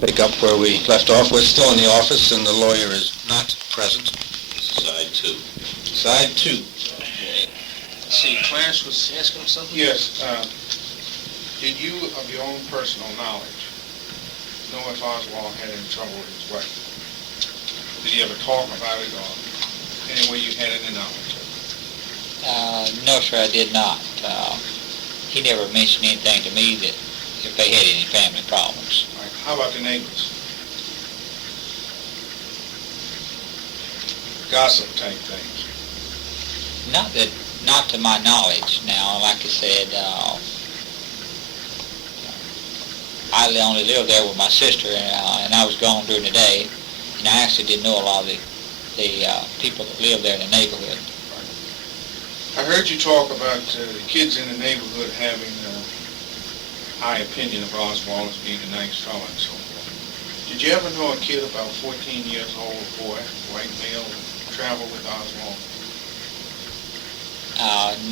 Pick up where we left off. We're still in the office and the lawyer is not present. This is side two. Side two. Okay. See, Clarence was asking something? Yes. Did you, of your own personal knowledge, know if Oswald had any trouble with his wife? Did he ever talk about it, or any way you had any knowledge of it? No, sir, I did not. He never mentioned anything to me that if they had any family problems. Right. How about the neighbors? Gossip type things. Not to my knowledge. Now, like I said, I only lived there with my sister, and I was gone during the day, and I actually didn't know a lot of the people that lived there in the neighborhood. I heard you talk about the kids in the neighborhood having a high opinion of Oswald as being a nice fellow and so forth. Did you ever know a kid about 14 years old, boy, white male, travel with Oswald?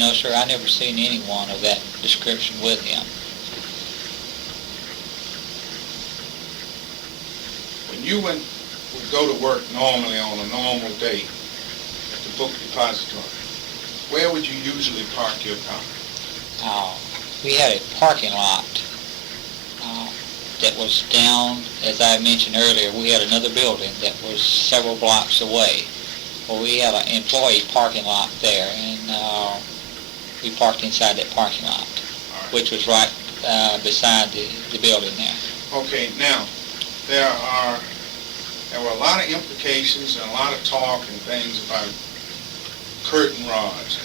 No, sir, I never seen anyone of that description with him. When you would go to work normally on a normal day at the book depository, where would you usually park your car? We had a parking lot that was down, as I mentioned earlier. We had another building that was several blocks away. Well, we had an employee parking lot there, and we parked inside that parking lot, Right. which was right beside the building there. Okay, now, there were a lot of implications and a lot of talk and things about curtain rods.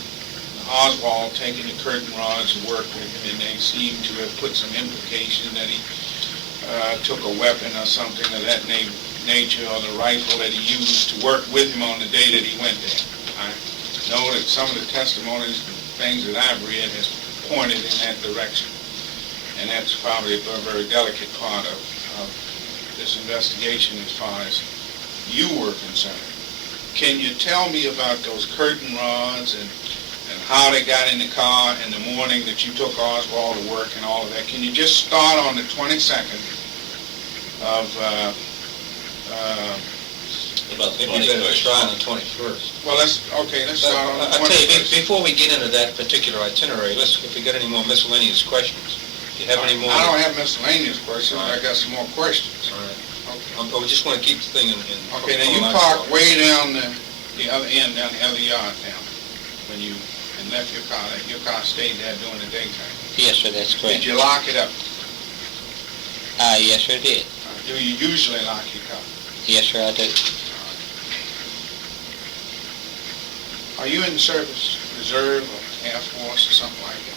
Oswald taking the curtain rods to work with him, and they seem to have put some implication that he took a weapon or something of that nature, or the rifle that he used to work with him on the day that he went there. I know that some of the testimonies and things that I've read has pointed in that direction, and that's probably a very delicate part of this investigation as far as you were concerned. Can you tell me about those curtain rods and how they got in the car in the morning that you took Oswald to work and all of that? Can you just start on the 22nd of... About the Maybe better 21st. try on the 21st. Well, let's start on the I'll tell you, 21st. before we get into that particular itinerary, if we got any more miscellaneous questions. Do you have any more? I don't have miscellaneous questions, but I got some more questions. All right. Okay. We just want to keep the thing in Okay, now you parked way down the other end, down the other yard now, when you left your car. Your car stayed there during the daytime. Yes, sir, that's correct. Did you lock it up? Yes, sir, I did. Do you usually lock your car? Yes, sir, I do. Are you in the service, reserve, or Air Force, or something like that?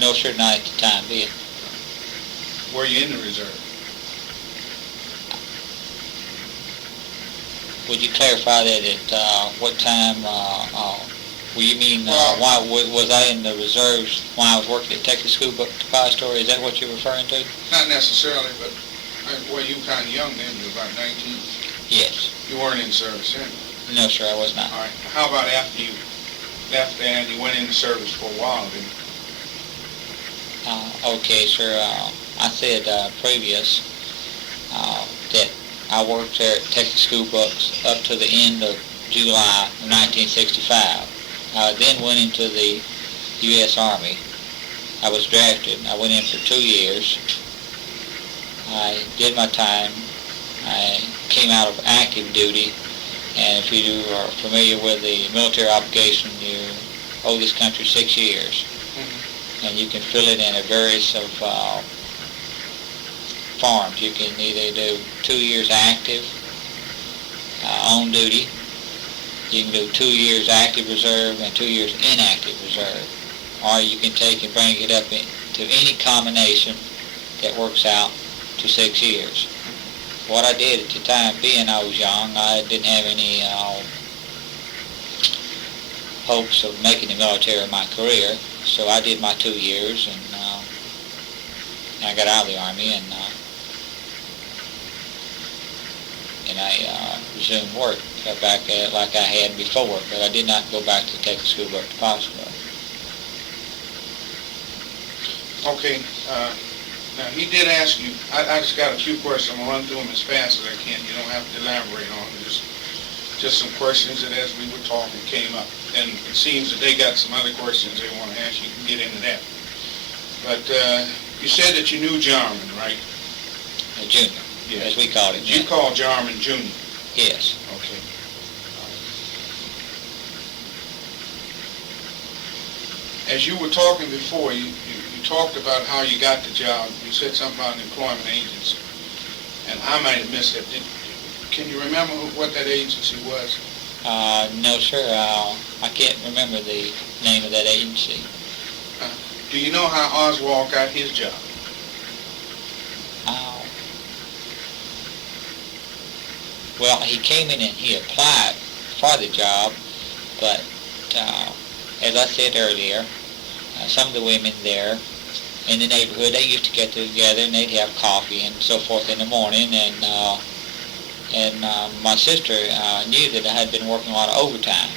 No, sir, not at the time being. Were you in the reserve? Would you clarify that at what time, well, you mean, Well- why was I in the reserves when I was working at Texas School Book Depository? Is that what you're referring to? Not necessarily, but well, you were kind of young then. You were about 19. Yes. You weren't in service then. No, sir, I was not. All right. How about after you left there and you went into service for a while? Then Okay, sir, I said previous that I worked there at Texas School Books up to the end of July of 1965. I then went into the U.S. Army. I was drafted. I went in for 2 years. I did my time. I came out of active duty, and if you are familiar with the military obligation, you owe this country 6 years. And you can fill it in a various of forms. You can either do 2 years active, on duty. You can do 2 years active reserve and 2 years inactive reserve. Or you can take and bring it up to any combination that works out to 6 years. What I did at the time being I was young, I didn't have any hopes of making the military my career, so I did my 2 years and I got out of the Army and I resumed work back like I had before, but I did not go back to Texas School Book Depository. okay. Now He did ask you, I just got a few questions. I'm going to run through them as fast as I can. You don't have to elaborate on them. Just some questions that as we were talking came up. And it seems that they got some other questions they want to ask. You can get into that. But you said that you knew Jarman, right? A junior, Yes. as we called him. You Yeah. call Jarman Junior. Yes. Okay. As you were talking before, you talked about how you got the job. You said something about an employment agency. And I might have missed it. Can you remember what that agency was? No, sir. I can't remember the name of that agency. Do you know how Oswald got his job? Well, he came in and he applied for the job, but as I said earlier, some of the women there in the neighborhood, they used to get together and they'd have coffee and so forth in the morning, and my sister knew that I had been working a lot of overtime.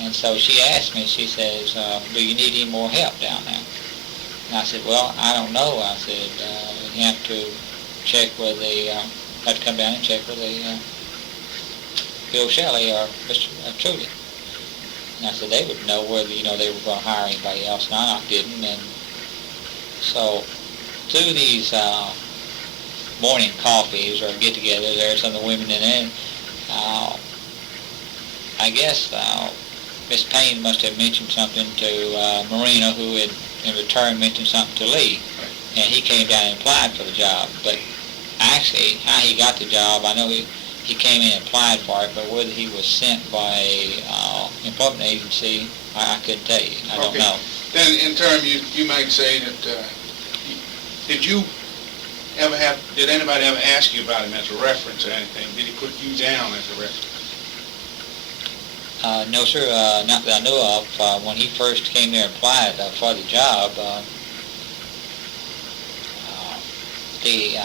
And so she asked me, she says, do you need any more help down there? And I said, well, I don't know. I said, you have to check with have to come down and check with Bill Shelly or Mr. Trudy. And I said, they would know whether, they were going to hire anybody else, and I didn't. And so through these morning coffees or get-togethers, there are some of the women in there, I guess Miss Payne must have mentioned something to Marina, who had in return mentioned something to Lee, and he came down and applied for the job. But actually, how he got the job, I know he came in and applied for it, but whether he was sent by employment agency, I couldn't tell you. I don't know. Then in turn, you might say that, did anybody ever ask you about him as a reference or anything? Did he put you down as a reference? No, sir, not that I know of. When he first came there and applied for the job, they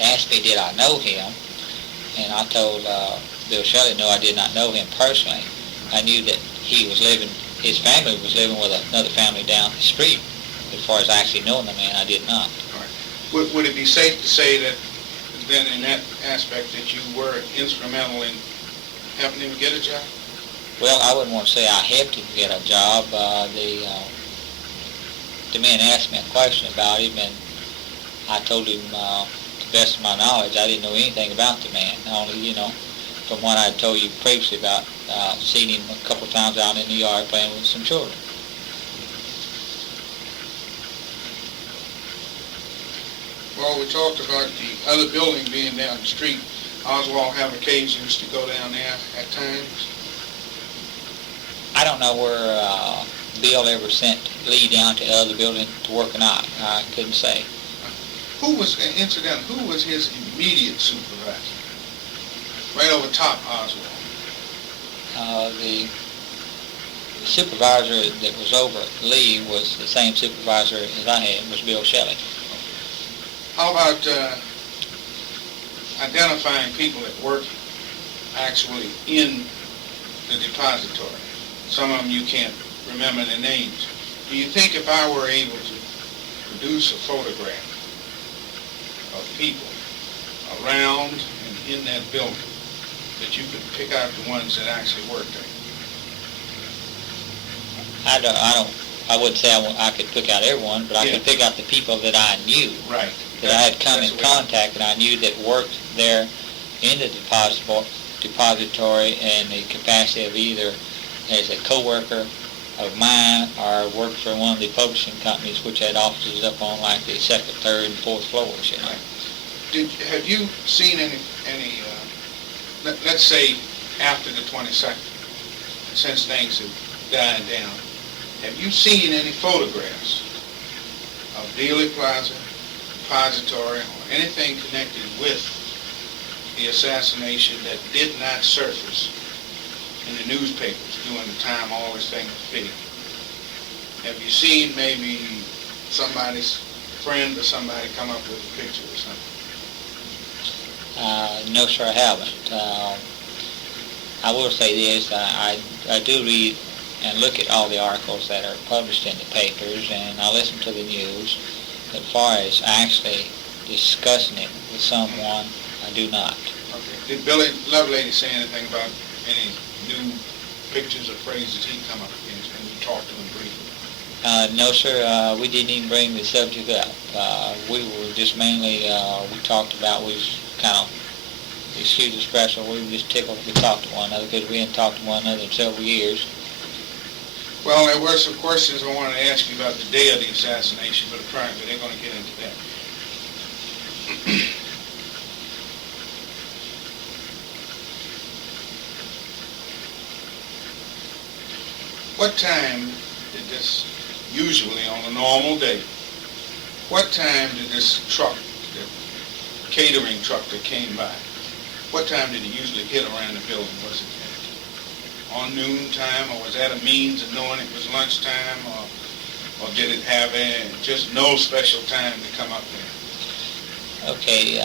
asked me did I know him, and I told Bill Shelley no, I did not know him personally. I knew that his family was living with another family down the street. As far as actually knowing the man, I did not. All right. Would it be safe to say that then in that aspect that you were instrumental in helping him get a job? Well, I wouldn't want to say I helped him get a job. The man asked me a question about him, and I told him, to the best of my knowledge, I didn't know anything about the man. Only, from what I told you previously about seeing him a couple of times out in the yard playing with some children. Well, we talked about the other building being down the street. Oswald have occasions to go down there at times? I don't know where Bill ever sent Lee down to the other building to work or not. I couldn't say. Who was his immediate supervisor? Right over top Oswald. The supervisor that was over Lee was the same supervisor as I had, was Bill Shelley. How about identifying people that work actually in the depository? Some of them you can't remember their names. Do you think if I were able to produce a photograph of people around and in that building, that you could pick out the ones that actually worked there? I wouldn't say I could pick out everyone, but I could pick out the people that I knew. Right. That I had come in contact, and I knew that worked there in the depository in the capacity of either as a co-worker of mine or worked for one of the publishing companies which had offices up on like the second, third, and fourth floors. Right. Have you seen any let's say after the 22nd, since things have died down, have you seen any photographs of Dealey Plaza, depository, or anything connected with the assassination that did not surface in the newspapers during the time all this thing was big? Have you seen maybe somebody's friend or somebody come up with a picture or something? No, sir, I haven't. I will say this, I do read and look at all the articles that are published in the papers, and I listen to the news, As far as actually discussing it with someone, I do not. Okay. Did Billy Lovelady say anything about any new pictures or phrases he'd come up against when you talked to him briefly? No, sir. We didn't even bring the subject up. We were just mainly, we talked about, we was kind of, excuse the expression, we were just tickled we talked to one another because we hadn't talked to one another in several years. Well, there were some questions I wanted to ask you about the day of the assassination, but apparently they're going to get into that. What time did this, usually on a normal day, what time did this truck, the catering truck that came by, what time did it usually hit around the building? Was it on noon time, or was that a means of knowing it was lunchtime, or did it have just no special time to come up there? Okay,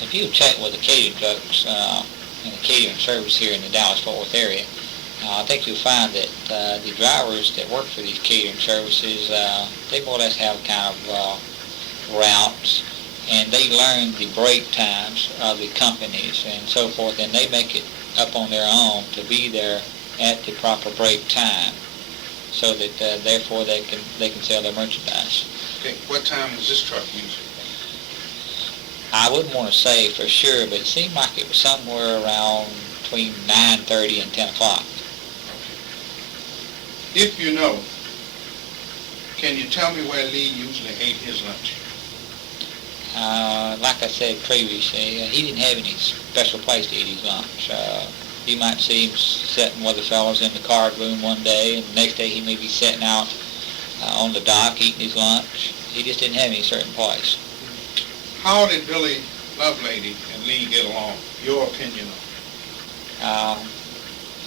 if you check with the catering trucks and the catering service here in the Dallas-Fort Worth area, I think you'll find that the drivers that work for these catering services, they more or less have kind of routes, and they learn the break times of the companies and so forth, and they make it up on their own to be there at the proper break time, so that therefore they can sell their merchandise. Okay, what time was this truck usually? I wouldn't want to say for sure, but it seemed like it was somewhere around between 9:30 and 10 o'clock. If you know, can you tell me where Lee usually ate his lunch? Like I said previously, he didn't have any special place to eat his lunch. You might see him sitting with the fellows in the card room one day, and the next day he may be sitting out on the dock eating his lunch. He just didn't have any certain place. How did Billy Lovelady and Lee get along? Your opinion on it?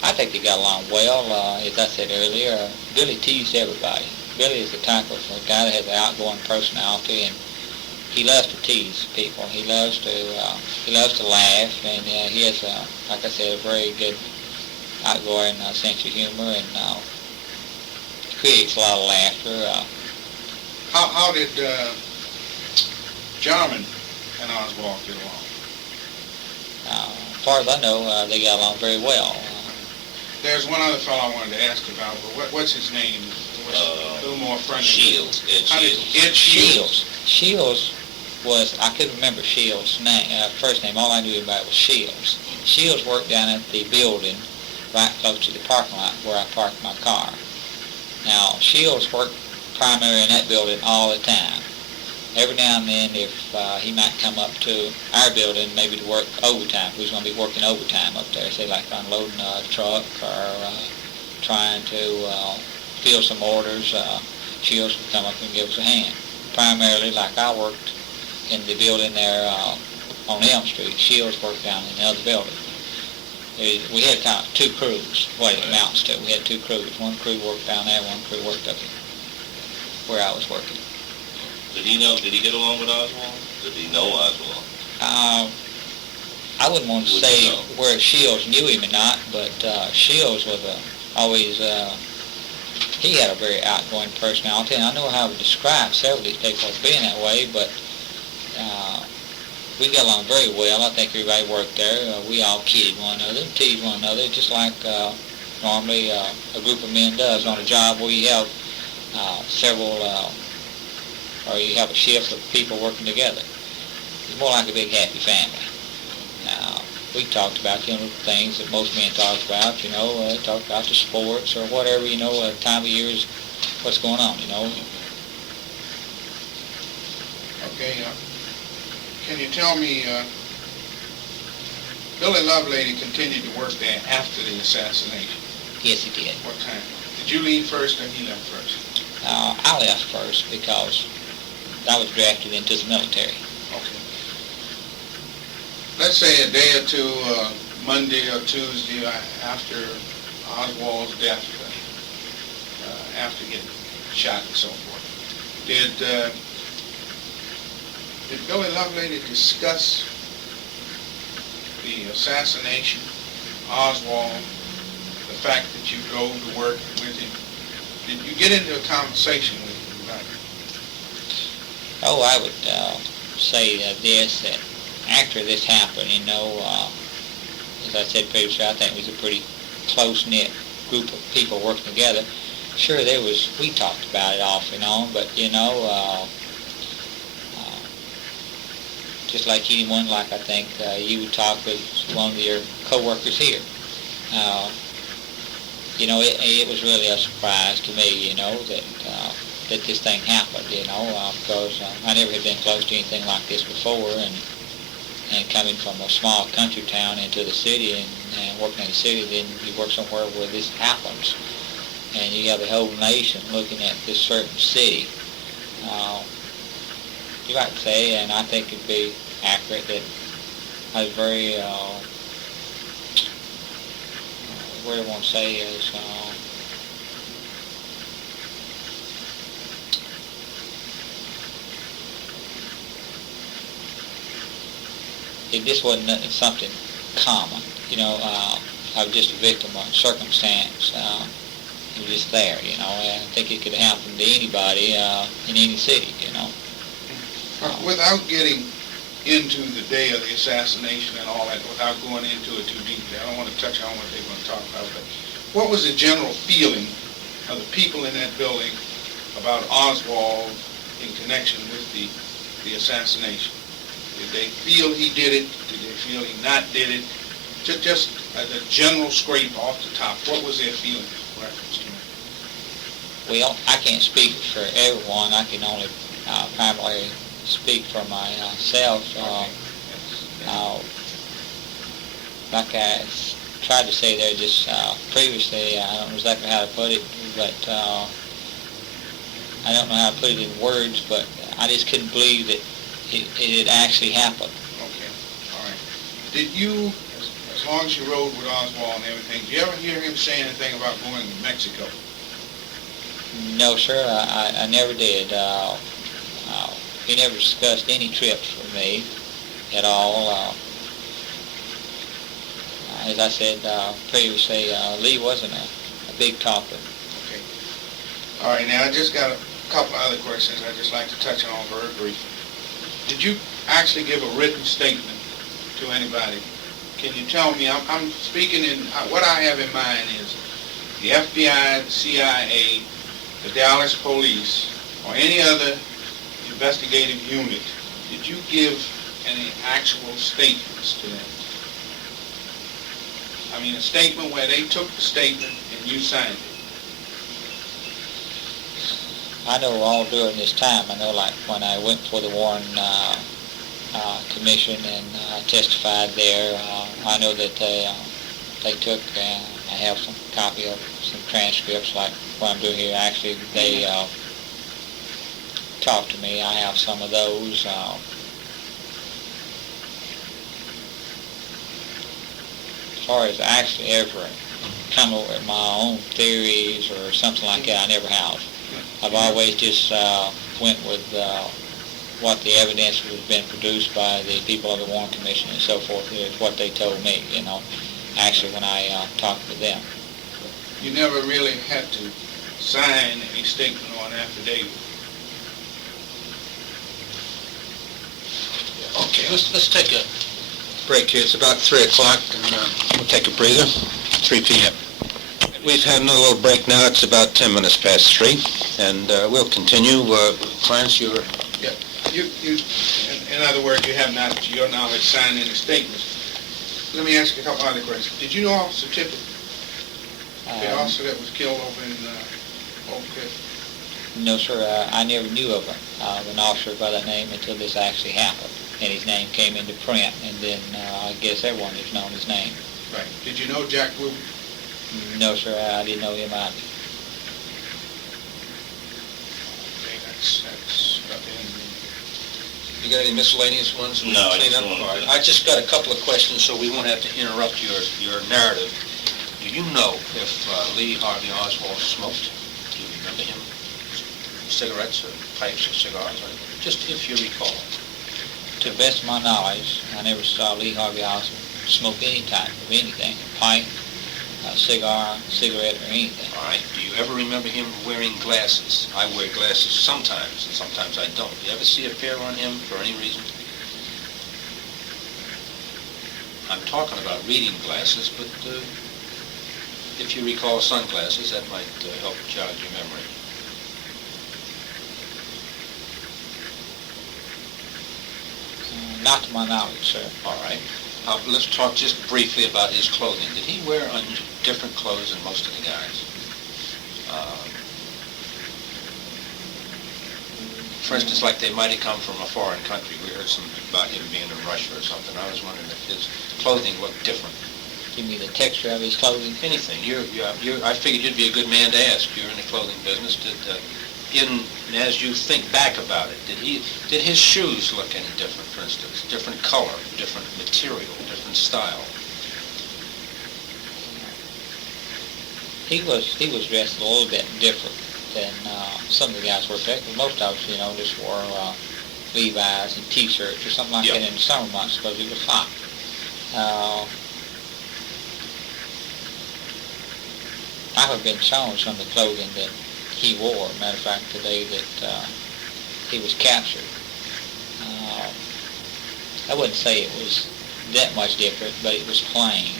I think they got along well. As I said earlier, Billy teased everybody. Billy is the type of guy that has an outgoing personality, and he loves to tease people. He loves to laugh, and he has, like I said, a very good outgoing sense of humor, and creates a lot of laughter. How did Jarman and Oswald get along? As far as I know, they got along very well. There's one other fellow I wanted to ask about, but what's his name? A little more friendly. Shields. Ed Shields. Shields was, I couldn't remember Shields' name, first name. All I knew about it was Shields. Shields worked down at the building right close to the parking lot where I parked my car. Now, Shields worked primarily in that building all the time. Every now and then, if he might come up to our building, maybe to work overtime. He was going to be working overtime up there, say like unloading a truck or trying to fill some orders. Shields would come up and give us a hand. Primarily, like I worked in the building there on Elm Street. Shields worked down in the other building. We had kind of two crews, what it amounts to. We had two crews. One crew worked down there, one crew worked up where I was working. Did he get along with Oswald? Did he know Oswald? I wouldn't want to say where Shields knew him or not, but Shields was always, he had a very outgoing personality, and I know how to describe several of these people as being that way, but we got along very well. I think everybody worked there. We all kidded one another, teased one another, just like normally a group of men does on a job where you have several, or you have a shift of people working together. It's more like a big happy family. We talked about, things that most men talk about, talk about the sports or whatever, time of year is what's going on, Okay, can you tell me, Billy Lovelady continued to work there after the assassination? Yes, he did. What time? Did you leave first or he left first? I left first because I was drafted into the military. Okay. Let's say a day or two, Monday or Tuesday after Oswald's death, after getting shot and so forth. Did Billy Lovelady discuss the assassination, Oswald, the fact that you drove to work with him? Did you get into a conversation with him about Oh, I would say this, that after this happened, as I said previously, I think it was a pretty close-knit group of people working together. Sure, we talked about it off and on, but, just like anyone, like I think you would talk with one of your co-workers here. It was really a surprise to me, that this thing happened, because I never had been close to anything like this before, and coming from a small country town into the city and working in the city, then you work somewhere where this happens, and you have the whole nation looking at this certain city. You might say, and I think it'd be accurate, that I was very, what I want to say is, this wasn't something common, I was just a victim of circumstance. It was just there, and I think it could happen to anybody in any city, Without getting into the day of the assassination and all that, without going into it too deeply, I don't want to touch on what they're going to talk about, but what was the general feeling of the people in that building about Oswald in connection with the assassination? Did they feel he did it? Did they feel he not did it? Just the general scrape off the top, what was their feeling in reference to it? Well, I can't speak for everyone. I can only primarily speak for myself. Like I tried to say there just previously, I don't know exactly how to put it, but I don't know how to put it in words, but I just couldn't believe that it had actually happened. Okay, all right. Did you, as long as you rode with Oswald and everything, did you ever hear him say anything about going to Mexico? No, sir, I never did. He never discussed any trips with me at all. As I said previously, Lee wasn't a big talker. Okay. All right, now I just got a couple other questions I'd just like to touch on very briefly. Did you actually give a written statement to anybody? Can you tell me, I'm speaking in, what I have in mind is the FBI, the CIA, the Dallas police, or any other investigative unit, did you give any actual statements to them? I mean, a statement where they took the statement and you signed it. I know all during this time, I know like when I went for the Warren Commission and testified there, I know that they took, I have some copy of some transcripts like what I'm doing here. Actually, they talked to me. I have some of those. As far as actually ever come up with my own theories or something like that, I never have. I've always just went with what the evidence has been produced by the people of the Warren Commission and so forth. Is what they told me, actually when I talked with them. You never really had to sign a statement or an affidavit. Okay, let's take a break here. It's about 3 o'clock, and we'll take a breather. 3 p.m. We've had another little break now. It's about 10 minutes past 3, and we'll continue. Clarence, you're... Yeah. You, in other words, you have not, to your knowledge, signed any statements. Let me ask you a couple other questions. Did you know Officer Tippit, the officer that was killed over in Oak Cliff? No, sir. I never knew of an officer by that name until this actually happened. And his name came into print, and then I guess everyone has known his name. Right. Did you know Jack Ruby? No, sir. I didn't know him either. Okay, that's You got any miscellaneous ones? No, I clean just up? want to- All right. I just got a couple of questions, so we won't have to interrupt your narrative. Do you know if Lee Harvey Oswald smoked? Do you remember him? Cigarettes or pipes or cigars? Or just if you recall. To the best of my knowledge, I never saw Lee Harvey Oswald smoke any type of anything, a pipe, a cigarette, or anything. All right. Do you ever remember him wearing glasses? I wear glasses sometimes, and sometimes I don't. Do you ever see a pair on him for any reason? I'm talking about reading glasses, but if you recall sunglasses, that might help jog your memory. Not to my knowledge, sir. All right. Let's talk just briefly about his clothing. Did he wear different clothes than most of the guys? For instance, like they might have come from a foreign country. We heard some about him being in Russia or something. I was wondering if his clothing looked different. Give me the texture of his clothing. Anything. I figured you'd be a good man to ask. You're in the clothing business. As you think back about it, did his shoes look any different, for instance? Different color, different material, different style? He was dressed a little bit different than some of the guys worked there. Most of us, just wore Levi's and T-shirts or something like that in the summer months because it was hot. I have been shown some of the clothing that he wore. Matter of fact, today that he was captured. I wouldn't say it was that much different, but it was plain.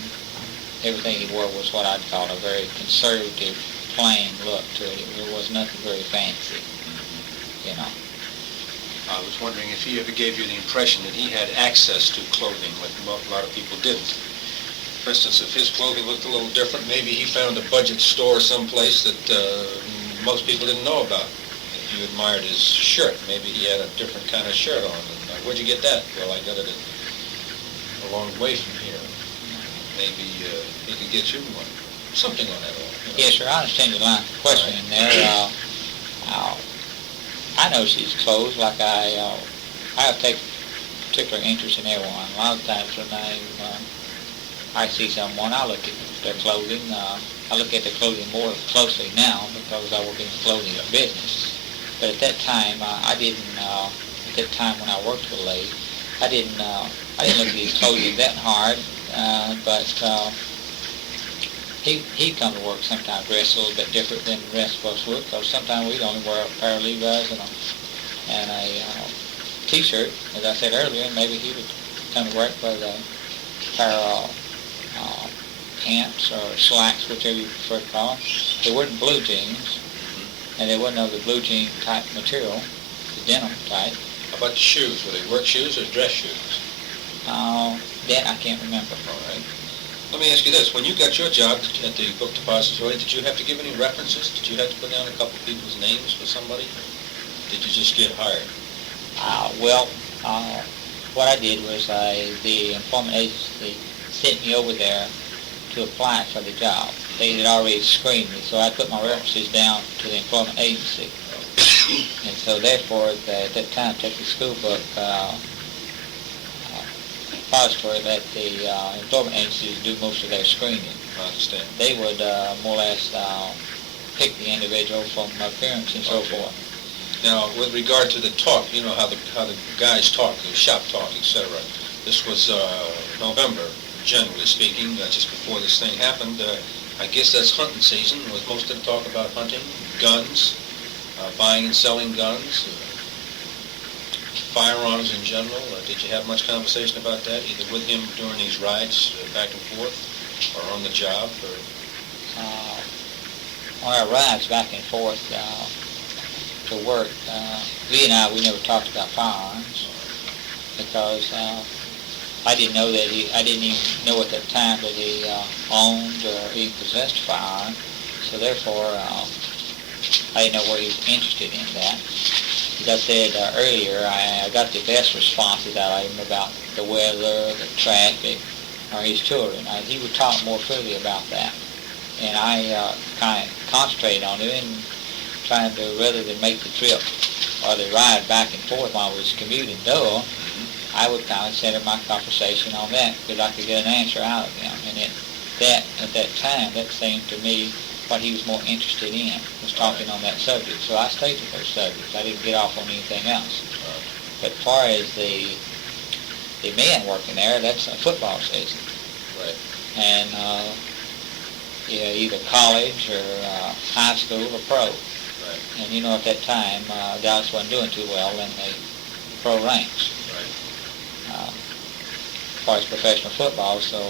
Everything he wore was what I'd call a very conservative, plain look to it. There was nothing very fancy, I was wondering if he ever gave you the impression that he had access to clothing like a lot of people didn't. For instance, if his clothing looked a little different, maybe he found a budget store someplace that most people didn't know about. If you admired his shirt, maybe he had a different kind of shirt on. And, where'd you get that? Well, I got it a long way from here. Maybe he could get you one. Something on that order. Yes, sir. I understand your line of questioning there. I notice his clothes like I have taken particular interest in everyone. A lot of times when I see someone, I look at their clothing. I look at their clothing more closely now because I work in the clothing business. But at that time, I didn't. At that time when I worked for Lee, I didn't look at his clothing that hard. But he'd come to work sometimes dressed a little bit different than the rest of us would, because sometimes we'd only wear a pair of Levi's and a T-shirt, as I said earlier, and maybe he would come to work with a pair of pants or slacks, whichever you prefer to call them. They weren't blue jeans, and they wasn't of the blue jean type material, the denim type. How about the shoes? Were they work shoes or dress shoes? That I can't remember. All right. Let me ask you this. When you got your job at the book depository, did you have to give any references? Did you have to put down a couple people's names for somebody? Did you just get hired? What I did was the employment agency sent me over there to apply for the job. They had already screened me, so I put my references down to the employment agency. And so therefore, at that time, Texas School Book Depository let the employment agencies do most of their screening. I understand. They would more or less pick the individual from appearance and so forth. Now, with regard to the talk, you know how the guys talk, the shop talk, etc. This was November, generally speaking, just before this thing happened. I guess that's hunting season. Was most of the talk about hunting, guns, buying and selling guns, firearms in general? Did you have much conversation about that, either with him during these rides back and forth, or on the job? On our rides back and forth to work, Lee and I, we never talked about firearms because I didn't know that I didn't even know at that time that he owned or even possessed a firearm. So therefore, I didn't know where he was interested in that. As I said earlier, I got the best responses out of him about the weather, the traffic, or his children. He would talk more freely about that. And I kind of concentrated on it and trying to, rather than make the trip or the ride back and forth while I was commuting dull, I would kind of center my conversation on that because I could get an answer out of him. And at that time, that seemed to me what he was more interested in, was talking on that subject. So I stayed with those subjects. I didn't get off on anything else. But as far as the men working there, that's a football season. Right. And yeah, either college or high school or pro. Right. And you know, at that time, Dallas wasn't doing too well in the pro ranks. Right. As far as professional football, so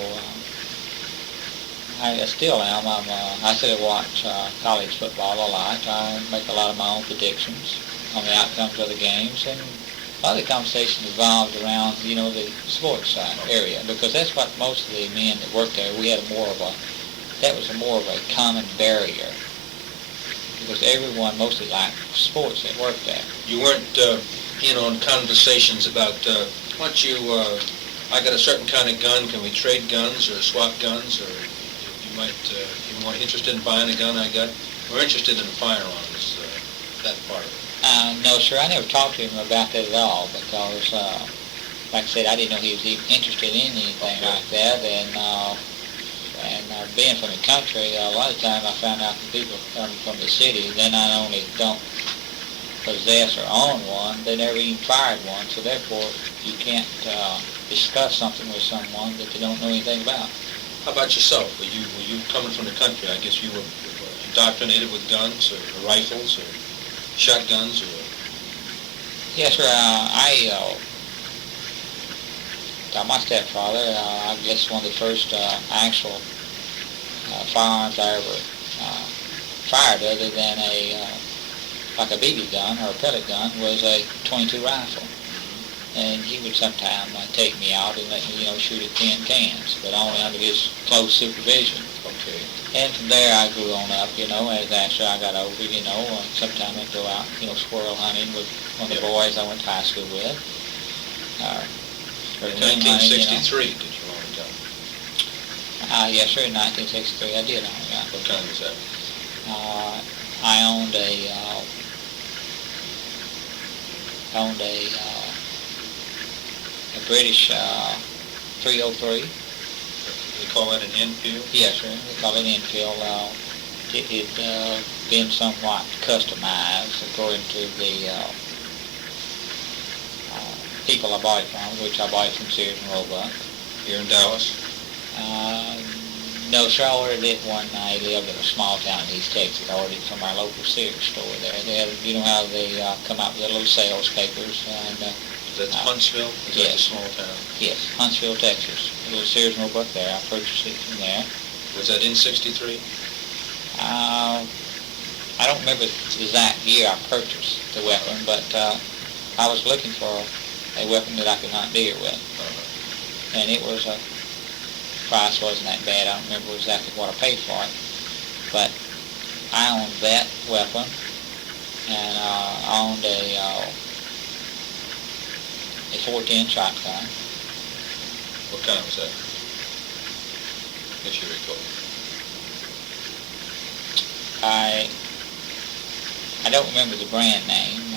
I still am. I still watch college football a lot. I make a lot of my own predictions on the outcomes of the games, and a lot of the conversation revolved around, you know, the sports area, because that's what most of the men that worked there, we had that was more of a common barrier, because everyone mostly liked sports that worked there. You weren't in on conversations about, why don't you, I got a certain kind of gun, can we trade guns or swap guns, or you might, you more interested in buying a gun I got? We're interested in firearms, that part of it. No, sir, I never talked to him about that at all, because, like I said, I didn't know he was even interested in anything like that, and being from the country, a lot of times I found out that people coming from the city, they not only don't possess or own one, they never even fired one, so therefore you can't discuss something with someone that you don't know anything about. How about yourself? Were you coming from the country? I guess you were indoctrinated with guns or rifles or shotguns or... Yes, sir. My stepfather, I guess one of the first actual firearms I ever fired, other than like a BB gun or a pellet gun, was a .22 rifle. And he would sometimes take me out and let me, you know, shoot at tin cans, but only under his close supervision. Okay. And from there I grew on up, you know, as after I got older, you know, sometimes I'd go out, you know, squirrel hunting with one of the boys I went to high school with. In 1963, did you own a gun? Yes, sir, in 1963 I did own a gun. What kind was that? I owned a British 303. They call that an Enfield? Yes, sir. We call it Enfield. It had been somewhat customized according to the people I bought it from, which I bought it from Sears and Roebuck. Here in Dallas? No, sir. I ordered it when I lived in a small town in East Texas. I ordered it from our local Sears store there. They had, you know how they come out with little sales papers. And, Is that Huntsville? Is that a yes. small town? Yes, Huntsville, Texas. There was Sears and Roebuck there. I purchased it from there. Was that in 63? I don't remember the exact year I purchased the weapon, but I was looking for a weapon that I could hunt deer with. And it was price wasn't that bad. I don't remember exactly what I paid for it. But I owned that weapon, and I owned a 410 shotgun. What kind was that? If you recall. I don't remember the brand name.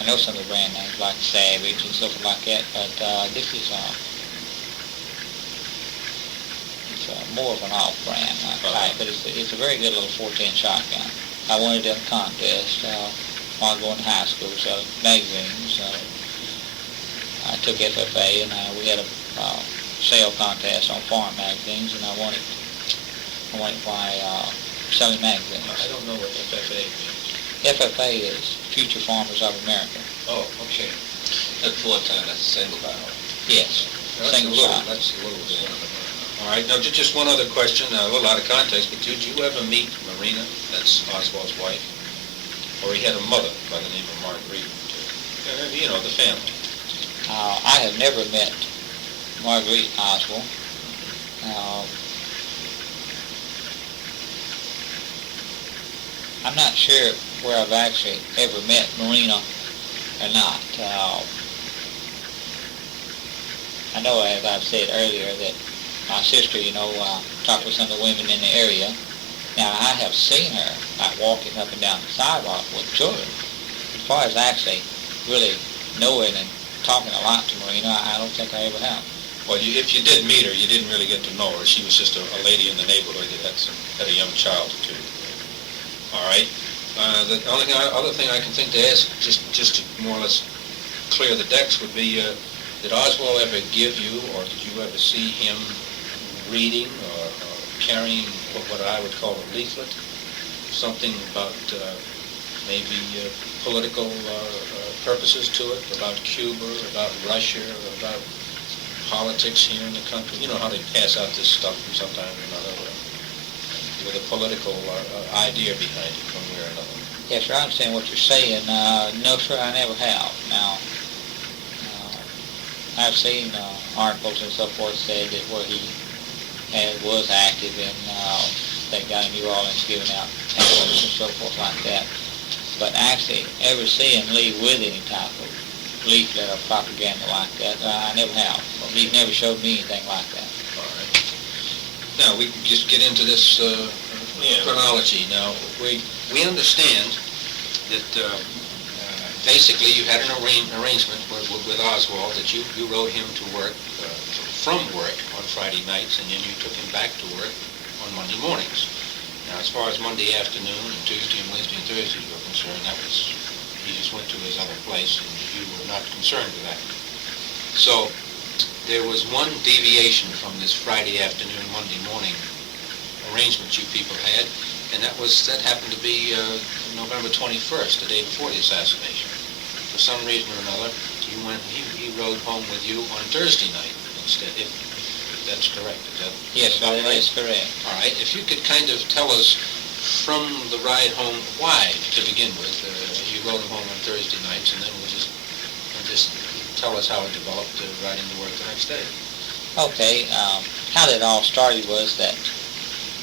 I know some of the brand names like Savage and stuff like that, but this is it's more of an off-brand type, but it's a very good little 410 shotgun. I won it in a contest while going to high school, so magazines. I took FFA, and we had a sale contest on farm magazines, and I won it by selling magazines. I don't know what FFA means. FFA is Future Farmers of America. Oh, okay. That's 410, that's a single barrel. Yes, That's single shot. That's a little bit. All right, now just one other question, a little out of context, but did you ever meet Marina, that's Oswald's wife? Or he had a mother by the name of Marguerite? You know, the family. I have never met Marguerite Oswald. I'm not sure where I've actually ever met Marina or not. I know, as I've said earlier, that my sister, you know, talked with some of the women in the area. Now, I have seen her, like, walking up and down the sidewalk with children. As far as actually really knowing and talking a lot to Marina, I don't think I ever have. Well, if you did meet her, you didn't really get to know her. She was just a lady in the neighborhood that had a young child or two. All right. The only other thing I can think to ask, just to more or less clear the decks, would be, did Oswald ever give you, or did you ever see him reading or carrying what I would call a leaflet, something about maybe political purposes to it, about Cuba, about Russia, about politics here in the country. You know how they pass out this stuff from some time or another with a political idea behind it one way or another. Yes, sir, I understand what you're saying. No, sir, I never have. Now, I've seen articles and so forth said that where he was active in, they got in New Orleans giving out pamphlets and so forth like that. But actually, ever seeing Lee with any type of leaflet or propaganda like that, I never have. He never showed me anything like that. All right. Now, we can just get into this chronology. Now, we understand that basically you had an arrangement with Oswald that you rode him to work, from work on Friday nights, and then you took him back to work on Monday mornings. Now, as far as Monday afternoon and Tuesday and Wednesday and Thursday were concerned, he just went to his other place, and you were not concerned with that. So there was one deviation from this Friday afternoon, Monday morning arrangement you people had, and that happened to be November 21st, the day before the assassination. For some reason or another, he rode home with you on Thursday night instead, if that's correct. Is that Yes, about that right? is correct. All right. If you could kind of tell us from the ride home why, to begin with, you rode him home on Thursday nights, and then we'll just tell us how it developed riding to work the next day. Okay, how that all started was that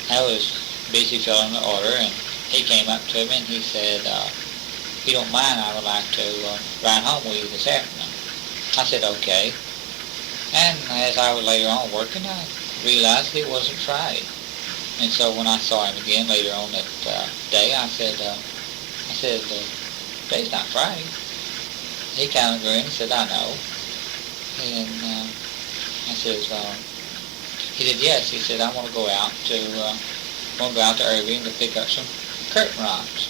I was busy filling the order, and he came up to me and he said, if you don't mind, I would like to ride home with you this afternoon. I said, okay. And as I was later on working, I realized it wasn't Friday. And so when I saw him again later on that day, I said, today's not Friday. He kind of grinned and said, I know. And I says, he said, yes. He said, I want to go out to Irving to pick up some curtain rods.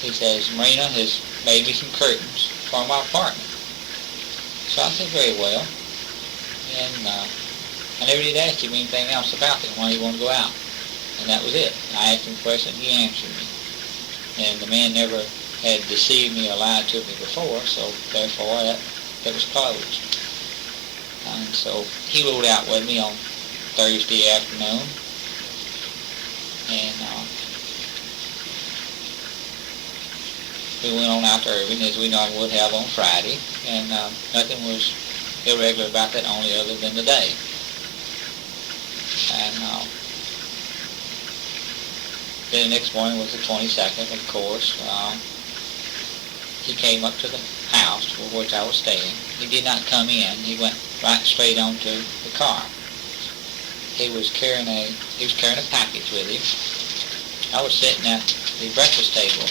He says, Marina has made me some curtains for my apartment. So I said, very well. And I never did ask him anything else about it, why he wanted to go out. And that was it. I asked him a question, he answered me. And the man never had deceived me or lied to me before, so therefore that was closed. And so he rode out with me on Thursday afternoon. And we went on out to Irving, as we normally would have on Friday, and nothing was irregular about that, only other than the day. And then the next morning was the 22nd, of course. He came up to the house for which I was staying. He did not come in. He went right straight on to the car. He was carrying a package with him. I was sitting at the breakfast table,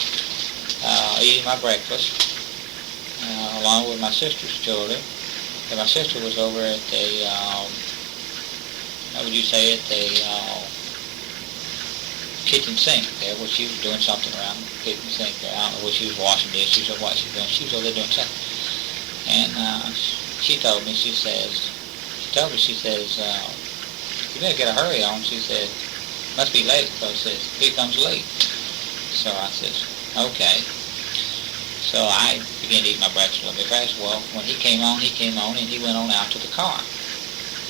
eating my breakfast, along with my sister's children. And my sister was over at the, how would you say it, the kitchen sink there, where she was doing something around the kitchen sink there. I don't know whether she was washing dishes or what she was doing. She was over there doing something. And she told me, she says, you better get a hurry on. She said, must be late, because says, here comes Lee. So I says, okay. So I began to eat my breakfast a little bit fast. Well, when he came on, and he went on out to the car.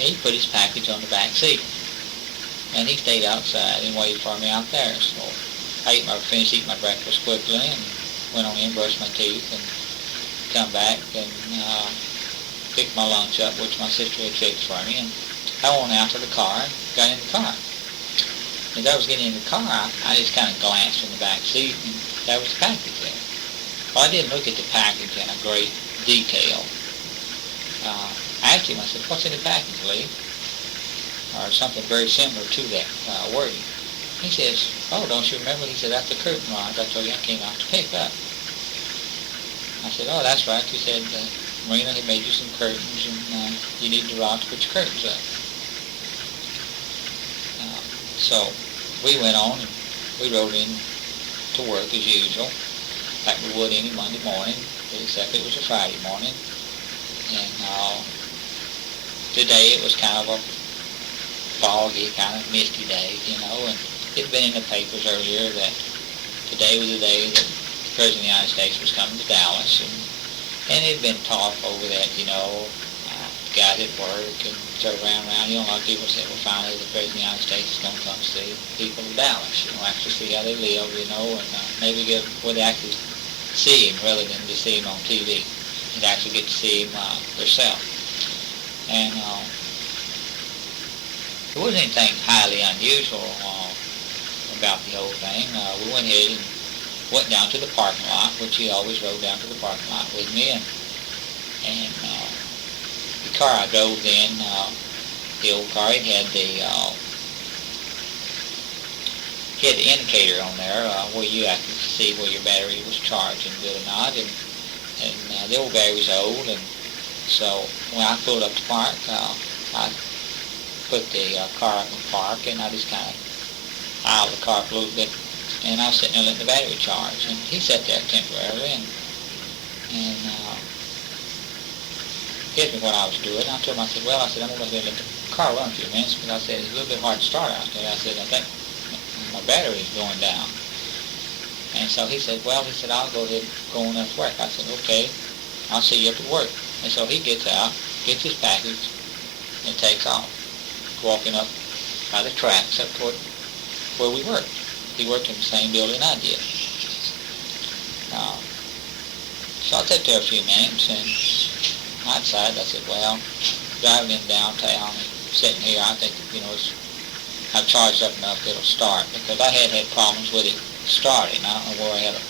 He put his package on the back seat. And he stayed outside and waited for me out there. So I finished eating my breakfast quickly and went on in, brushed my teeth, and come back and picked my lunch up, which my sister had fixed for me. And I went out to the car and got in the car. As I was getting in the car, I just kind of glanced in the back seat, and there was the package there. Well, I didn't look at the package in a great detail. I asked him, I said, what's in the package, Lee? Or something very similar to that wording. He says, oh, don't you remember? He said, that's the curtain rods I told you I came out to pick up. I said, oh, that's right. He said, Marina had made you some curtains, and you need the rod to put your curtains up. So we went on, and we rode in to work as usual, like we would any Monday morning, except it was a Friday morning. And today it was kind of a foggy, kind of misty day, you know, and it'd been in the papers earlier that today was the day that the President of the United States was coming to Dallas, and it'd been talk over that, you know, guys at work and so around, you know, a lot of people said, well, finally the President of the United States is going to come see people of Dallas, you know, actually see how they live, you know, and maybe get where they actually see him rather than just see him on TV. You'd actually get to see him yourself. And there wasn't anything highly unusual about the whole thing. We went ahead and went down to the parking lot, which he always rode down to the parking lot with me, and the car I drove in, the old car, it had the indicator on there where you actually see where your battery was charging good or not, and the old battery was old, and so when I pulled up to park, I put the car up in park, and I just kind of idled the car for a little bit, and I was sitting there letting the battery charge, and he sat there temporarily, and he asked me what I was doing. I told him, I said, well, I'm going to go ahead and let the car run a few minutes, because I said, it's a little bit hard to start out there. I said, I think my battery is going down. And so he said, well, I'll go ahead and go on up to work. I said, okay, I'll see you up at work. And so he gets out, gets his package, and takes off, walking up by the tracks up toward where we worked. He worked in the same building I did. So I sat there a few minutes, and I decided, I said, well, driving in downtown and sitting here, I think, you know, I've charged up enough, it'll start, because I had problems with it starting. I don't know where I had a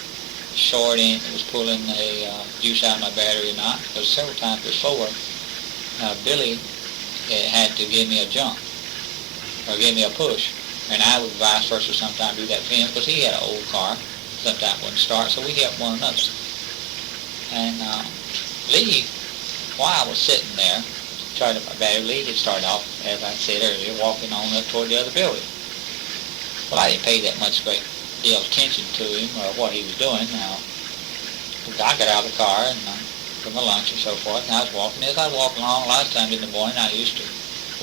short in, it was pulling the juice out of my battery or not, because several times before, Billy had to give me a jump, or give me a push, and I would vice versa sometimes do that for him, because he had an old car, sometimes wouldn't start, so we helped one another. And Lee, while I was sitting there, charging up my battery, Lee had started off, as I said earlier, walking on up toward the other building. Well, I didn't pay that much great deal of attention to him or what he was doing. Now, I got out of the car and for my lunch and so forth, and I was walking. As I was walking along, a lot of times in the morning, I used to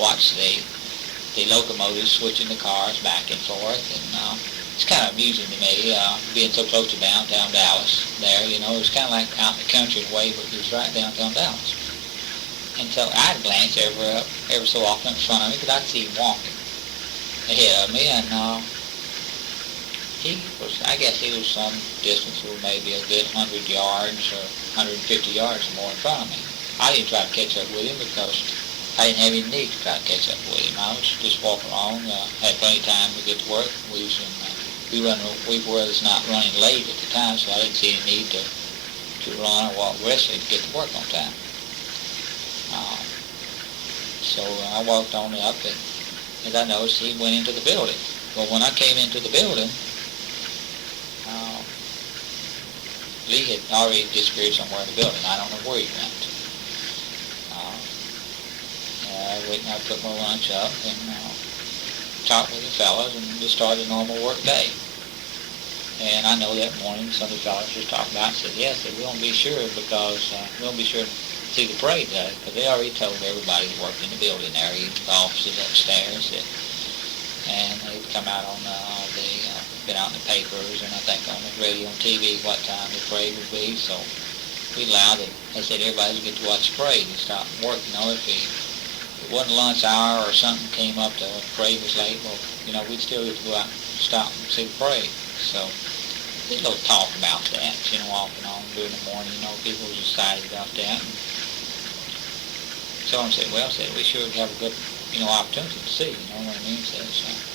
watch the locomotives switching the cars back and forth, and it's kind of amusing to me, being so close to downtown Dallas there, you know. It was kind of like out in the country in a way, but it was right downtown Dallas. And so I'd glance every so often in front of me, because I'd see him walking ahead of me, and I guess he was some distance, or maybe a good 100 yards or 150 yards or more in front of me. I didn't try to catch up with him, because I didn't have any need to try to catch up with him. I was just walking along, had plenty of time to get to work. We were not running late at the time, so I didn't see any need to run or walk aggressively to get to work on time. So I walked on up, and as I noticed, he went into the building. Well, when I came into the building, Lee had already disappeared somewhere in the building. I don't know where he went. I went and I took my lunch up and talked with the fellas and just started a normal work day. And I know that morning some of the fellas just talked about it and said, yes, we won't be sure, because we won't be sure to see the parade today, because they already told everybody who worked in the building there, even the officers upstairs, and they'd come out on been out in the papers, and I think on the radio and TV what time the parade would be, so we allowed it. They said everybody would get to watch the parade and stop work. You know, if it wasn't lunch hour or something came up, the parade was late, well, you know, we'd still get to go out and stop and see the parade. So there's no talk about that, you know, off and on during the morning. You know, people was excited about that. And someone said, well, we sure have a good, you know, opportunity to see, you know what I mean? Says,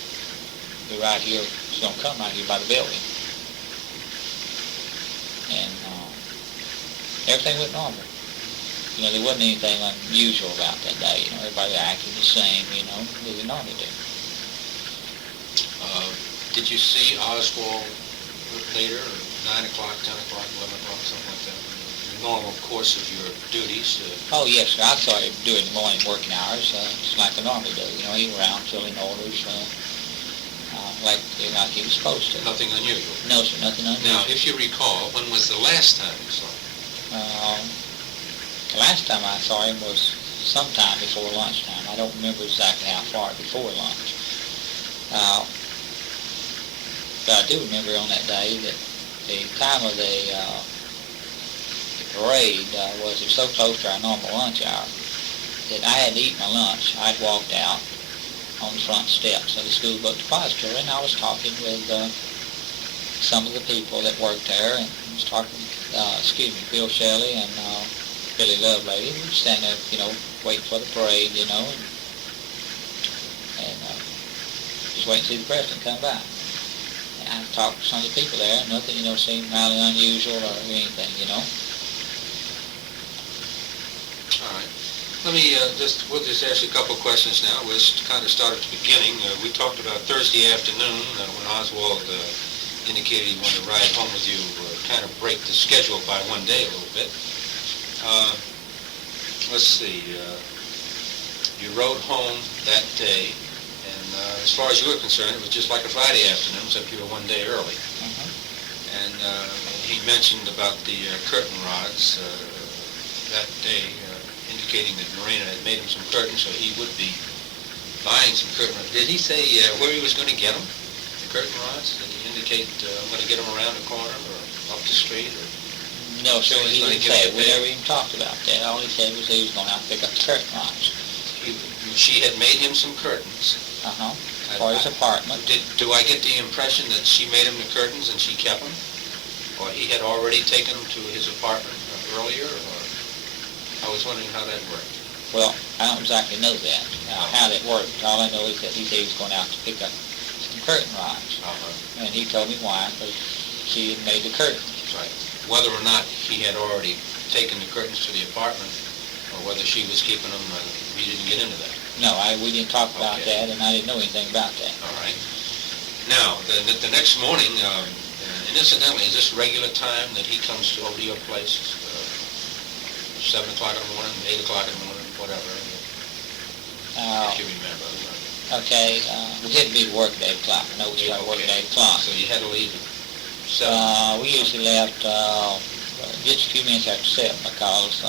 we're right here, it's going to come right here by the building. And everything went normal. You know, there wasn't anything unusual about that day. You know, everybody acted the same, you know, as they normally do. Did you see Oswald later, 9 o'clock, 10 o'clock, 11 o'clock, something like that? The normal course of your duties? Oh, yes, sir. I saw him during the morning working hours, just like I normally do. You know, he was around filling orders, like he was supposed to. Nothing unusual? No, sir, nothing unusual. Now, if you recall, when was the last time you saw him? The last time I saw him was sometime before lunchtime. I don't remember exactly how far before lunch. But I do remember on that day that the time of the parade it was so close to our normal lunch hour that I hadn't eaten my lunch. I'd walked out on the front steps of the school book depository, and I was talking with some of the people that worked there, and I was talking, Bill Shelly and Shelly and Lovelady. We were standing there, waiting for the parade, and just waiting to see the president come by. And I talked to some of the people there, and nothing, seemed highly unusual or anything, All right. We'll just ask you a couple of questions now. We'll kind of start at the beginning. We talked about Thursday afternoon when Oswald indicated he wanted to ride home with you, kind of break the schedule by one day a little bit. Let's see. You rode home that day, and as far as you were concerned, it was just like a Friday afternoon, except you were one day early. And he mentioned about the curtain rods that day, indicating that Marina had made him some curtains, so he would be buying some curtain rods. Did he say where he was going to get them, the curtain rods? Did he indicate, I'm going to get them around the corner or up the street? Or no, sir, he he's gonna didn't give say. you a We bid? never even talked about that. All he said was he was going out to pick up the curtain rods. She had made him some curtains. For his apartment. Do I get the impression that she made him the curtains and she kept them? Or he had already taken them to his apartment earlier? Or I was wondering how that worked. Well, I don't exactly know that, how that worked. All I know is that he said he was going out to pick up some curtain rods. And he told me why, because she had made the curtains. Right. Whether or not he had already taken the curtains to the apartment, or whether she was keeping them, we didn't get into that. No, we didn't talk about Okay. that, and I didn't know anything about that. All right. Now, the next morning, and incidentally, is this regular time that he comes over to your place? 7 o'clock in the morning, 8 o'clock in the morning, whatever, if you remember. Okay, we had to be to work at 8 o'clock. I know we started working at 8 o'clock. So you had to leave at 7? We usually left just a few minutes after 7 because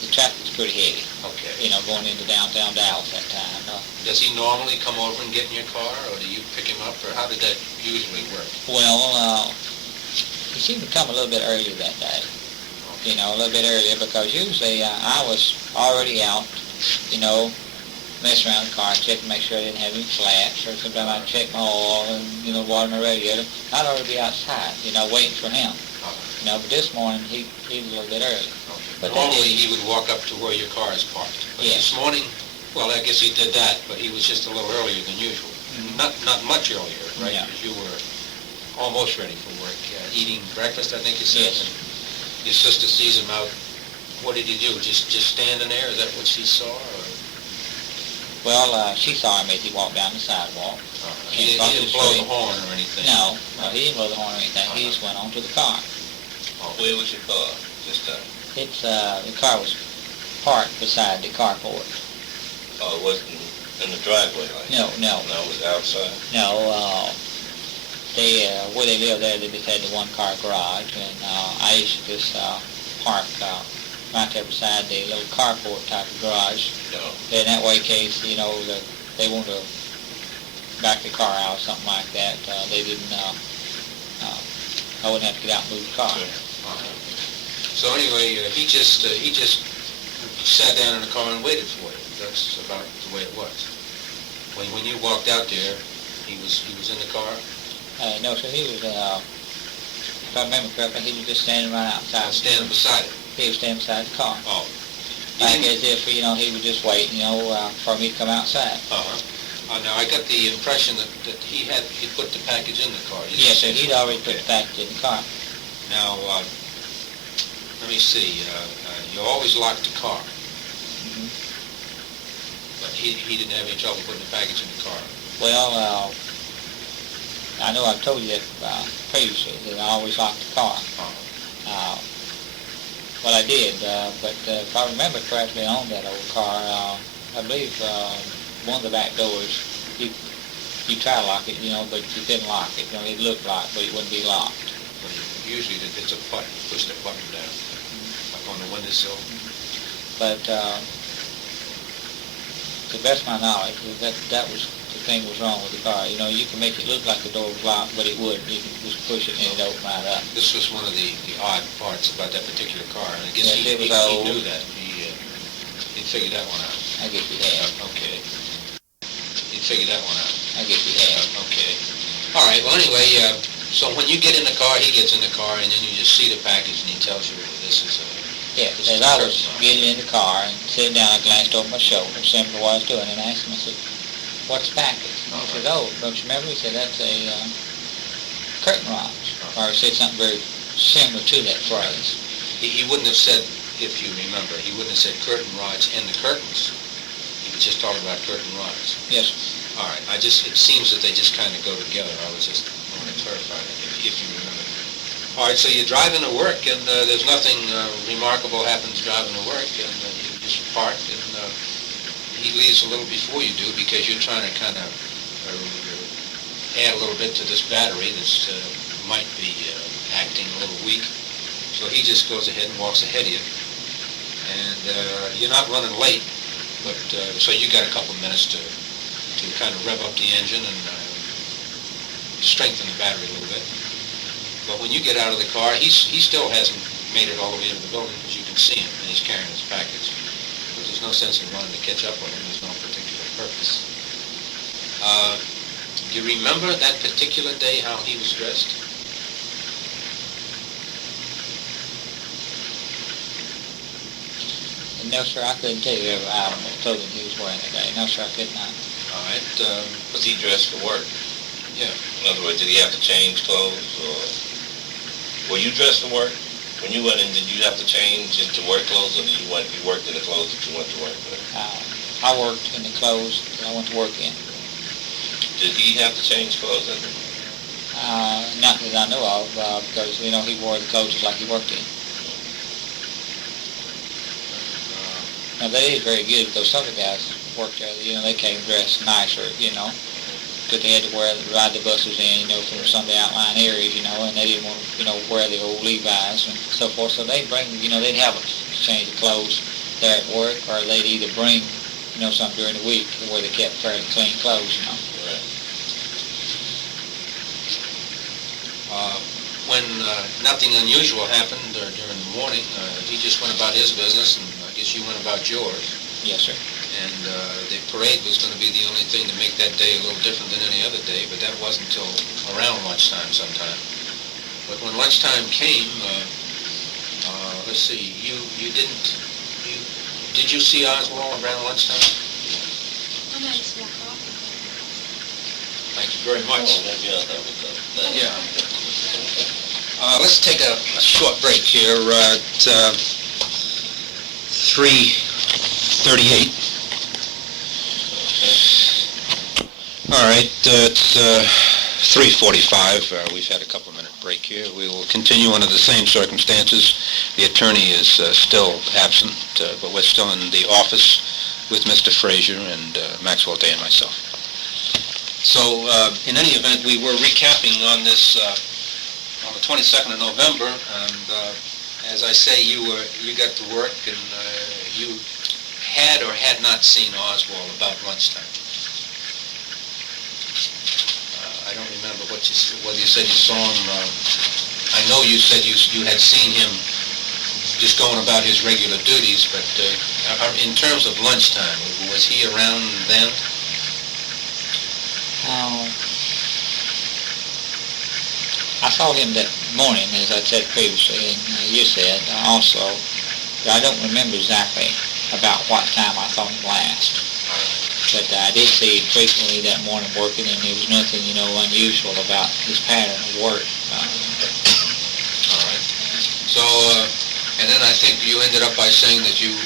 the traffic was pretty heavy. Okay. Going into downtown Dallas that time. Does he normally come over and get in your car, or do you pick him up, or how did that usually work? Well, he seemed to come a little bit earlier that day. A little bit earlier, because usually I was already out, messing around the car, checking to make sure I didn't have any flats, or sometimes I'd check my oil and, water my radiator. I'd already be outside, waiting for him. But this morning he was a little bit early. But normally he would walk up to where your car is parked. But Yes. this morning, well, I guess he did that, but he was just a little earlier than usual. Not much earlier, right? Yeah. Because you were almost ready for work, eating breakfast, I think you said. Yes. And your sister sees him out. What did he do? Just standing there? Is that what she saw? Or? Well, she saw him as he walked down the sidewalk. He didn't blow the horn or anything? No, he didn't blow the horn or anything. He just went on to the car. Where was your car? The car was parked beside the carport. Oh, it wasn't in the driveway like No. No, it was outside. No, where they live there, they just had the one-car garage, and I used to just park right there beside the little carport type of garage. No. And that way, in case, they wanted to back the car out or something like that, they didn't, I wouldn't have to get out and move the car. So anyway, he just sat down in the car and waited for you. That's about the way it was. When you walked out there, he was in the car. No, so he was, if I remember correctly, he was just standing right outside. Standing beside it. He was standing beside the car. Oh. Like as if, he was just waiting, for me to come outside. Now I got the impression that he put the package in the car. Yes, sir, he'd already put the package in the car. Now, let me see. You always locked the car. But he didn't have any trouble putting the package in the car. Well, I know I've told you that previously, that I always locked the car. Well, I did, but if I remember correctly on that old car, I believe one of the back doors, you try to lock it, but you couldn't lock it. It looked locked, but it wouldn't be locked. Usually it's a button, push the button down, like on the windowsill. But to the best of my knowledge, that was the thing was wrong with the car. You know, you can make it look like the door was locked, but it wouldn't. You can just push it and it'd open right up. This was one of the odd parts about that particular car, and I guess Yes, he it was he old. knew that. He figured that one out. I guess you have. Okay. He figured that one out. I guess you have. Okay. All right, well, anyway, so when you get in the car, he gets in the car, and then you just see the package, and he tells you this is a... Yeah, this is as I a was curtain getting in the car and sitting down, I glanced over my shoulder, similar to what I was doing, and I asked him, I said, what's the package? And he said, oh, don't you remember? He said, that's a curtain rod. Or he said something very similar to that phrase. He wouldn't have said, if you remember, he wouldn't have said curtain rods and the curtains. He was just talking about curtain rods. Yes. All right, it seems that they just kind of go together. I was just want to clarify that, if you remember. All right, so you're driving to work, and there's nothing remarkable happens driving to work, and you just park, and he leaves a little before you do, because you're trying to kind of add a little bit to this battery that's might be acting a little weak. So he just goes ahead and walks ahead of you, and you're not running late, but so you got a couple minutes to kind of rev up the engine and strengthen the battery a little bit. But when you get out of the car, he still hasn't made it all the way into the building, because you can see him, and he's carrying his package. Because there's no sense in running to catch up with him. There's no particular purpose. Do you remember that particular day how he was dressed? No, sir, I couldn't tell you every item of clothing he was wearing that day. No, sir, I could not. All right. Was he dressed for work? Yeah. In other words, did he have to change clothes, or were you dressed for work? When you went in, did you have to change into work clothes, or did you worked in the clothes that you went to work with? I worked in the clothes that I went to work in. Did he have to change clothes? Not that I know of, because, you know, he wore the clothes just like he worked in. Now, they is very good, because some of the guys worked there, you know, they came dressed nicer, you know, because they had to ride the buses in, you know, from some of the outlying areas, you know, and they didn't want to, you know, wear the old Levi's and so forth. So they'd bring, you know, they'd have a change of clothes there at work, or they'd either bring, you know, something during the week where they kept fairly clean clothes, you know. When nothing unusual happened during the morning, he just went about his business, and I guess you went about yours. Yes, sir. And the parade was going to be the only thing to make that day a little different than any other day, but that wasn't until around lunchtime sometime. But when lunchtime came, let's see, did you see Oswald around lunchtime? I might just walk off. Thank you very much. Yeah. Let's take a short break here at 3:38. All right, it's 3:45. We've had a couple-minute break here. We will continue under the same circumstances. The attorney is still absent, but we're still in the office with Mr. Frazier and Maxwell Day and myself. So, in any event, we were recapping on this on the 22nd of November, and as I say, you got to work, and you had or had not seen Oswald about lunchtime. I don't remember whether you said you saw him. I know you said you had seen him just going about his regular duties, but in terms of lunchtime, was he around then? I saw him that morning, as I said previously, and you said also, but I don't remember exactly about what time I saw him last. But I did see him frequently that morning working, and there was nothing, you know, unusual about his pattern of work. All right. So, and then I think you ended up by saying that you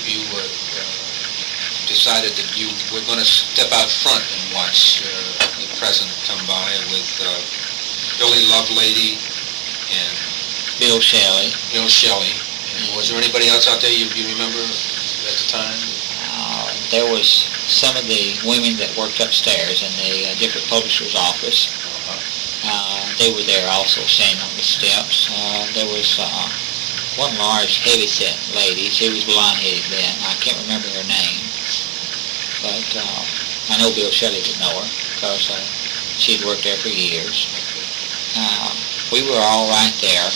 decided that you were going to step out front and watch the president come by with Dealey Lovelady and Bill Shelly. And was there anybody else out there you remember at the time? There was some of the women that worked upstairs in the different publisher's office. They were there also, standing on the steps. There was one large, heavy-set lady. She was blonde-headed then. I can't remember her name. but I know Bill Shelley would know her because she'd worked there for years. We were all right there.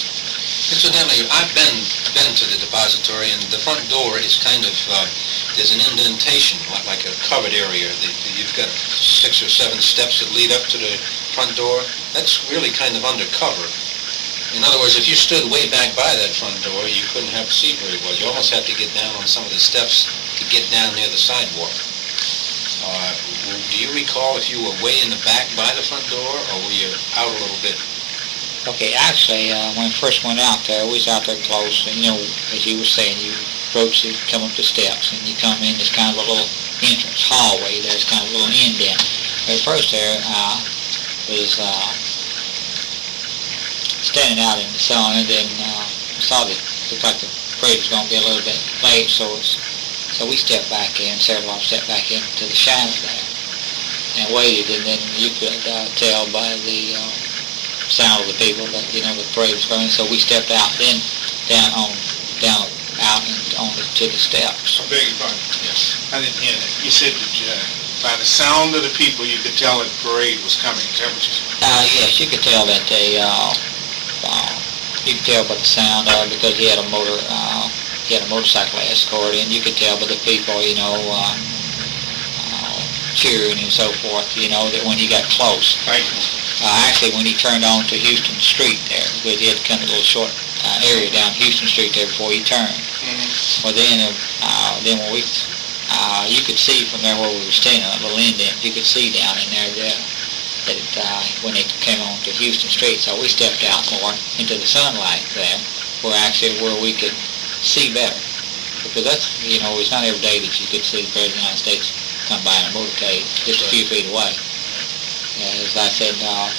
Incidentally, I've been to the depository, and the front door is kind of, there's an indentation, like a covered area. You've got 6 or 7 steps that lead up to the front door. That's really kind of undercover. In other words, if you stood way back by that front door, you couldn't have to see very well. You almost had to get down on some of the steps to get down near the sidewalk. Do you recall if you were way in the back by the front door, or were you out a little bit? Okay, actually, when we first went out there, we was out there close, and as you were saying, you approach, you come up the steps, and you come in, there's kind of a little entrance hallway, there's kind of a little indent. At first there, was standing out in the sun, and then saw that it looked like the parade was going to be a little bit late, so we stepped back in, several of us stepped back into the shadow there, and waited, and then you could tell by the sound of the people that, the parade was going, so we stepped out, then out and on to the steps. I beg your pardon. Yes. I didn't hear that. You said that by the sound of the people, you could tell that the parade was coming. Is that what you said? Yes, you could tell that you could tell by the sound because he had a motorcycle escort, and you could tell by the people, cheering and so forth, that when he got close. Thank you. Actually, when he turned on to Houston Street there, because he had kind of a little short area down Houston Street there before he turned. Mm-hmm. Well, then when you could see from there where we were standing, that little indent, you could see down in there that when they came on to Houston Street, so we stepped out more into the sunlight there, where we could see better. Because that's, it's not every day that you could see the President of the United States come by in a motorcade just a few feet away. As I said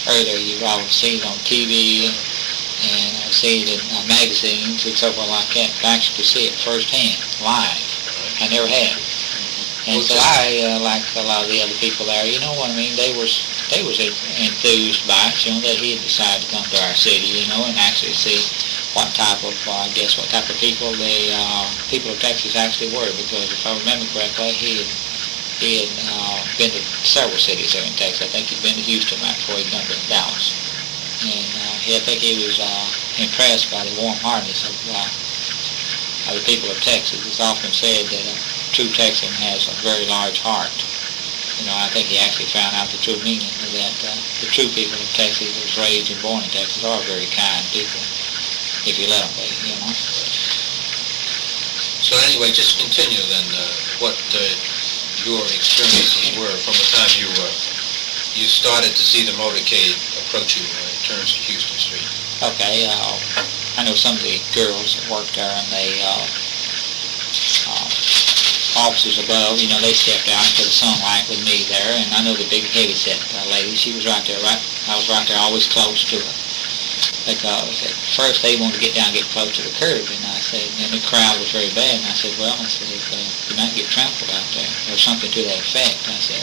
earlier, you've always seen it on TV and seen it in magazines and so forth like that. But actually to see it firsthand, live, I never had. And so I, like a lot of the other people there, they was enthused by it, that he had decided to come to our city, and actually see what type of people the people of Texas actually were. Because if I remember correctly, he had been to several cities there in Texas. I think he'd been to Houston right before he'd come to Dallas. And I think he was impressed by the warm heartedness of the people of Texas. It's often said that a true Texan has a very large heart. I think he actually found out the true meaning of that. The true people of Texas, that was raised and born in Texas, are very kind people, if you let them be, So anyway, just continue then what your experiences were from the time you started to see the motorcade approach you in terms of Houston Street. Okay, I know some of the girls that worked there, and they officers above, they stepped out into the sunlight with me there, and I know the big heavy-set lady, she was right there, I was right there always close to her. Because at first they wanted to get down and get close to the curb, and I said, and the crowd was very bad, and I said, you might get trampled out there, or something to that effect. I said,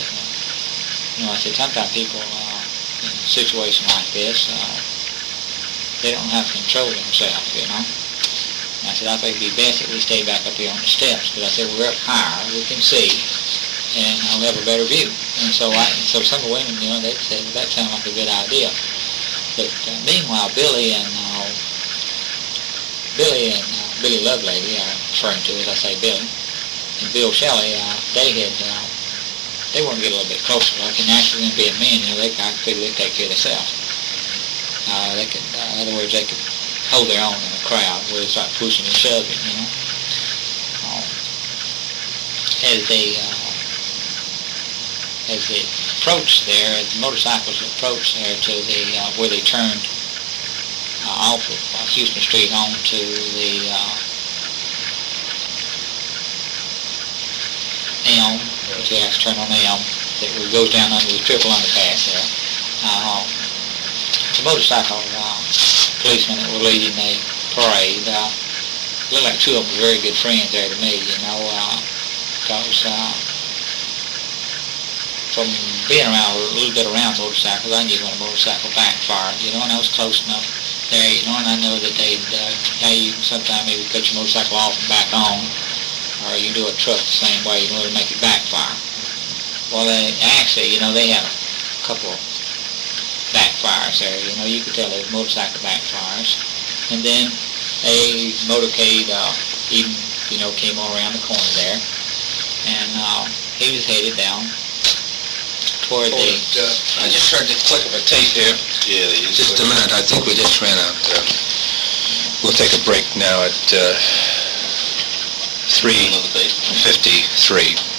sometimes people in a situation like this, they don't have control themselves, And I said, I think it'd be best that we stay back up here on the steps, because I said, we're up higher, we can see, and I'll have a better view. And so some of the women, they said, that sounded like a good idea. But meanwhile, Billy and Billy Lovelady, I'm referring to as I say Billy, and Bill Shelley, they wanted to get a little bit closer. Like, and actually, them being men, I figure they'd take care of themselves. In other words, they could hold their own in a crowd where it's like pushing and shoving, As they approached there, as the motorcycles approached there to the where they turned off of Houston Street onto the Elm, which they actually turn on the Elm, that goes down under the triple underpass there. The motorcycle policemen that were leading the parade looked like two of them were very good friends there to me, because from being around a little bit around motorcycles, I knew when a motorcycle backfired, and I was close enough there, and I know that you sometimes maybe cut your motorcycle off and back on, or you do a truck the same way, to make it backfire. Well, actually, they have a couple backfires there. You could tell there's motorcycle backfires. And then a motorcade even, came around the corner there. And he was headed down toward the... I just heard the click of a tape here. Yeah, they use Just a minute, I think we just ran out. We'll take a break now at another tape. 3:53.